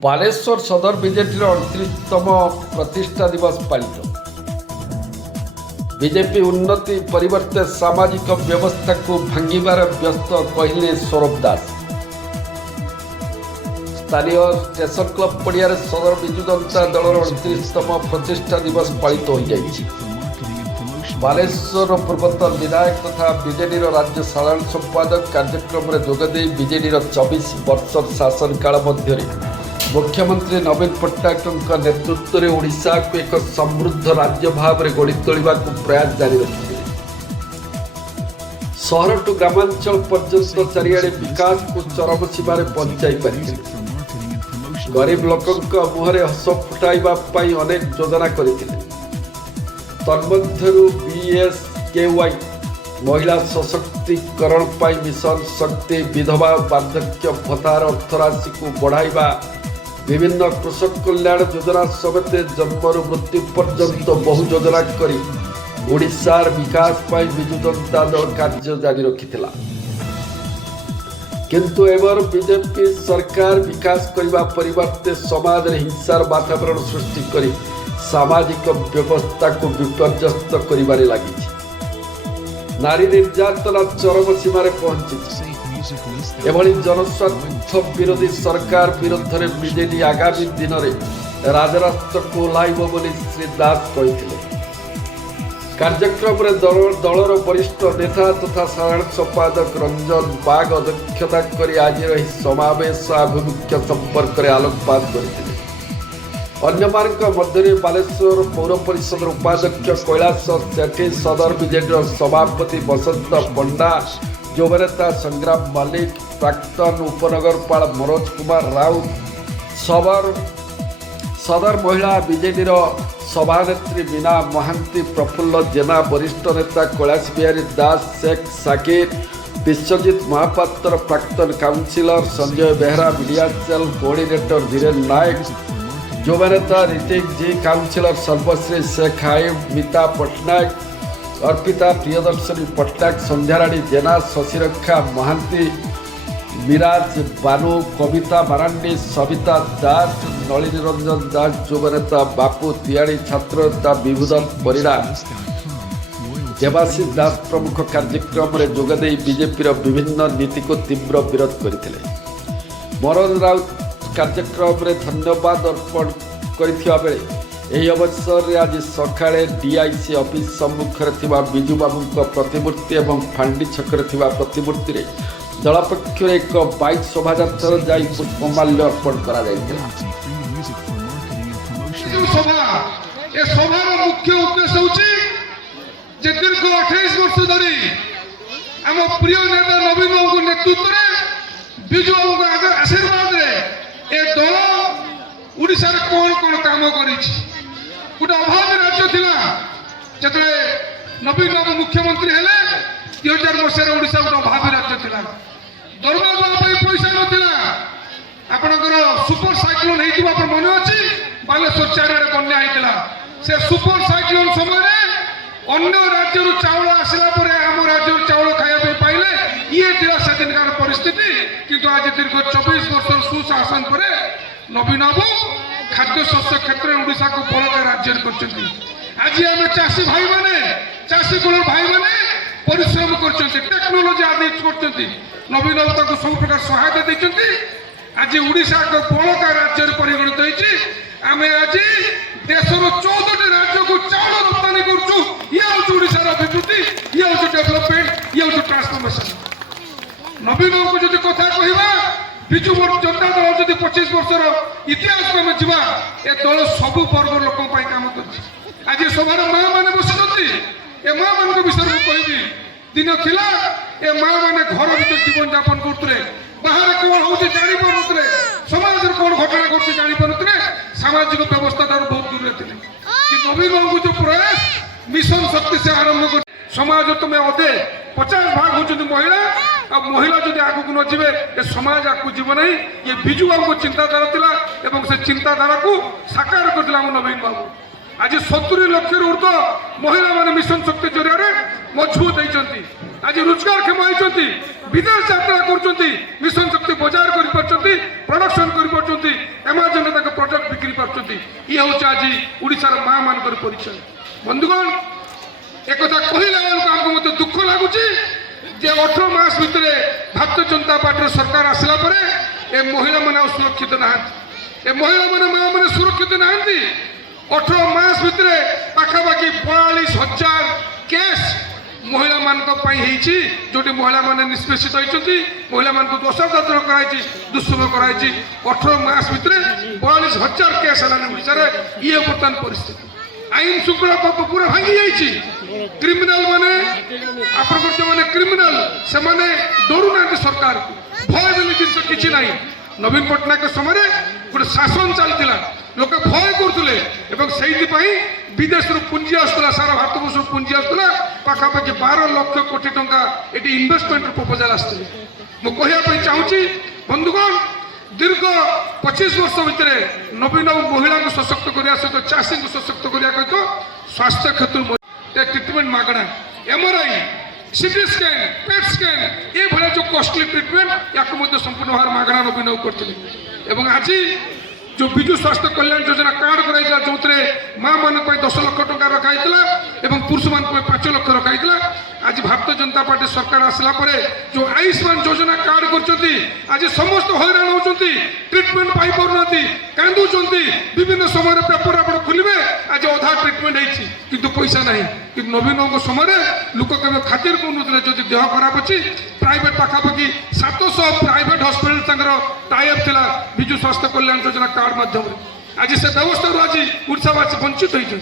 बालेश्वर सदर बीजेपी 38तम प्रतिष्ठा दिवस पालित। बीजेपी उन्नति परिवर्ते सामाजिक व्यवस्था को भांगिबार व्यस्त कहले सौरभ दास। स्थानीय स्टेशन क्लब पड़िया सदर विजु जनता दल 38तम प्रतिष्ठा दिवस पालित हो जाइछि। बालेश्वर पूर्वतन विधायक तथा बीजेडी राज्य साधारण संपादक कार्यक्रम में जोगदे बीजेडी 24 वर्ष शासन काल मध्य मुख्यमंत्री नवीन पट्टनायक नेतृत्व में ओडिशा को एक समृद्ध राज्य भाव में गढ़ी तोलिबा प्रयास जारी रखिले। शहर टू ग्रामांचल पर्यंत चारिआडे विकास को चरम सीमार पहुंचाई पारिथिले। गरीब लोकंक मुहरे हस फुटाइबा पई अनेक योजना करथिले। तन्मध्यरु बीएसकेवाई महिला सशक्तिकरण पाई मिशन शक्ति विधवा वार्धक्य भत्तार अर्थराशि को बढ़ाइबा विभिन्न कृषक कल्याण योजना समेत जन्मरू मृत्यु पर्यंत बहु योजना करी ओडिशार विकास पाई विजु जनता दल कार्य जारी रखिथिला। किंतु एबर बीजेपी सरकार विकास करने परिवर्ते समाज रे हिंसार वातावरण सृष्टि करी सामाजिक व्यवस्था को विपर्यस्त करिबारे लागिछि। नारी निर्यातना चरम सीमार पहुंची। एभली जनस्वार्थ विरोधी सरकार विरुद्ध में बीजेडी आगामी दिन में राजरास्ता को ओह्लाइब बोली श्री दास कहिथिले। कार्यक्रम में दलर वरिष्ठ नेता तथा साधारण संपादक रंजन बाग अध्यक्षता कर आज समावेश आभिमुख्य संपर्क में आलोकपात करथिले। अन्यमानक मध्य बालेश्वर पौर परिषद उपाध्यक्ष कैलाश सेठी, सदर बीजेडी सभापति बसंत पंडा, युवनेता संग्राम मल्लिक, प्राक्तन उपनगरपाल मनोज कुमार राउत, सदर महिला बीजेडी सभानेत्री मीना महांती, प्रफुल्ल जेना, वरिष्ठ नेता कैलाश बिहारी दास, शेख साकिर, विश्वजीत महापात्र, प्राक्तन councillor Sanjay Behera, media cell coordinator Dhiren Nayak, युवनेता ऋतिक जी, काउंसिलर सर्वश्री शेख हाइब, मीता पट्टनायक, अर्पिता प्रियदर्शनी पट्टनायक, संध्याराणी जेना, शशिरेखा महांती, मिराज बानु, कविता मारांडी, सविता दास, नलिनी रंजन दास, युवनेता बापू तियाड़ी, छात्रनेता विभूदन परिड़ा, देवाशीष दास प्रमुख कार्यक्रम में जोगदे बीजेपी विभिन्न नीति को तीव्र विरोध करथिले। मनोज राउत कार्यक्रम में धन्यवाद अर्पण करथिबा बेले ଏହି ଅବସରରେ ଆଜି ସକାଳେ ଡିଆଇସି ଅଫିସ ସମ୍ମୁଖରେ ଥିବା ବିଜୁ ବାବୁଙ୍କ ପ୍ରତିମୂର୍ତ୍ତି ଏବଂ ଫାଣ୍ଡି ଛକରେ ଥିବା ପ୍ରତିମୂର୍ତ୍ତିରେ ଦଳ ପକ୍ଷରୁ ଏକ ବାଇକ୍ ଶୋଭାଯାତ୍ରା ଯାଇ ପୁଷ୍ପମାଲ୍ୟ ଅର୍ପଣ କରାଯାଇଥିଲା। ଏ ସଭାର ମୁଖ୍ୟ ଉଦ୍ଦେଶ୍ୟ ହେଉଛି ଯେ ଦୀର୍ଘ 28 ବର୍ଷ ଧରି ଆମ ପ୍ରିୟ ନେତା ନବୀନ ବାବୁଙ୍କ ନେତୃତ୍ୱରେ ବିଜୁ ବାବୁଙ୍କ ଆଶୀର୍ବାଦରେ ଏ ଦଳ ଓଡ଼ିଶାରେ କ'ଣ କ'ଣ କାମ କରିଛି। गोटे अभावी राज्य थिला जतले नवीन बाबू मुख्यमंत्री हेले 2000 मसीह ओडिशा गोटे अभावी राज्य थिला। दरमा देवा पैसा नथिला। आपणकर सुपर साइक्लोन हेतिबा पर मन अछि बालेश्वर चारिआडे बन्या हेतिला। से सुपर साइक्लोन समय अन्य राज्य चाउल आसला परे आम राज्य चाउल खाया पाइले ये थिला से दिनकार परिस्थिति। किंतु आज दीर्घ 24 वर्ष सुशासन पर नवीन बाबू खाद्य शस्य क्षेत्र में ओडिशा को बड़का राज्य करछंती। आज आम चाषी भाई माने चाषी कुल भाई माने परिश्रम करछंती, टेक्नोलॉजी आदि करछंती। नवीन बाबू को सब प्रकार सहायता देछंती। आज ओडिशा को बड़का राज्य परिगणित होईची। आम आज देशर 14 राज्य को चाउल रप्तानी करछु। ये हूँ ओडिशा अभिवृद्धि, ये हूँ डेवलपमेंट, ये हूँ ट्रांसफॉर्मेशन। नवीन बाबू को जो कथा कहवा विजु जनता दल जब 25 वर्षर इतिहास को आम जा ए दल सबू वर्ग लोक काम कर। आज सभार माँ मैंने बसुँच ए माँ मान विषय में कहबी दिन थिला ए माँ मैंने घर भर जीवन यापन करते बाहर कौन हो जापारे समाज कौन घटना कर जापारे सामाजिक व्यवस्था तार बहुत दूर थे। कि नवीन बाबू जो प्रयास मिशन शक्ति से आरंभ कर समाज तुम अधे 50 भाग होती महिला अब महिला जो आगे को नजीबे ये समाज आगे जीव नहीं। ये विजु बाबू चिंताधारा थिला एवं से चिंताधारा को साकार करथिला नवीन बाबू। आज 70 लाख ऊर्ध्व महिला माने मिशन शक्ति जरिया मजबूत होती। आज रोजगारक्षम होती विदेश यात्रा कर मिशन शक्ति बजार कर प्रोडक्शन कर एमाजन प्रोडक्ट बिक्री कर ये हूँ आज ओडार माँ मान परिचय। बंधुगण एक कहला बेलू आमको दुख लगुच 18 मास भितर भारतीय जनता पार्टी सरकार आसला ए महिला मैंने सुरक्षित ना महिला मैंने माँ मैंने सुरक्षित ना 18 मास भितर पाखापाखि 42,000 केस महिला मान जो महिला मैंने निष्पेषित होती महिला मान दोषारोपण कराई दुष्कर्म कराई 18 मास भितर 42,000 केस है ये बर्तमान परिस्थिति आईन श्रृंखला पूरा भांगी जाइए क्रिमिनाल माने आपने क्रिमिनाल से माने डरू ना सरकार भय बोली जिन किसी ना नवीन पट्टनायक समय गोटे शासन चलता लोक भय करुले विदेश पुंजी आसूला सारा भारत वर्ष पुंजी आसूला पाखापाखि 12 लाख कोटी टंका ये इन्वेस्टमेंट प्रपोजाल आसते मुझे चाहूँगी बंधुगण दीर्घ 25 वर्ष भितर नवीन महिला को सशक्त करने सहित चाषी को सशक्त करने सहित स्वास्थ्य क्षेत्र ट्रिटमेंट मागणा MRI CT scan PET scan ये भाया जो कॉस्टली ट्रिटमेंट या संपूर्ण भाव मागणा नवीन करते आज जो विजु स्वास्थ्य कल्याण योजना कार्ड कराई जो माँ मान 10 लाख टंका रखाई पुरुष मान 5 लाख रखाई आज भारतीय जनता पार्टी सरकार आसला जो आयुष्मान योजना कार्ड कर आज समस्त हैरान होती ट्रिटमेंट पाई पार कांदुंट विभिन्न समय पेपर आप खोलेंगे आज अधा ट्रिटमेंट होती पैसा ना कि नवीन समय लोक कभी खातिर कौन जो देह खराब अच्छी प्राइवेट पाखापाखि 700 प्राइवेट हस्पिटाल टाइप थिला विजु स्वास्थ्य कल्याण योजना कार्ड माध्यम आज से व्यवस्था आज ओडावासी वंचित होती।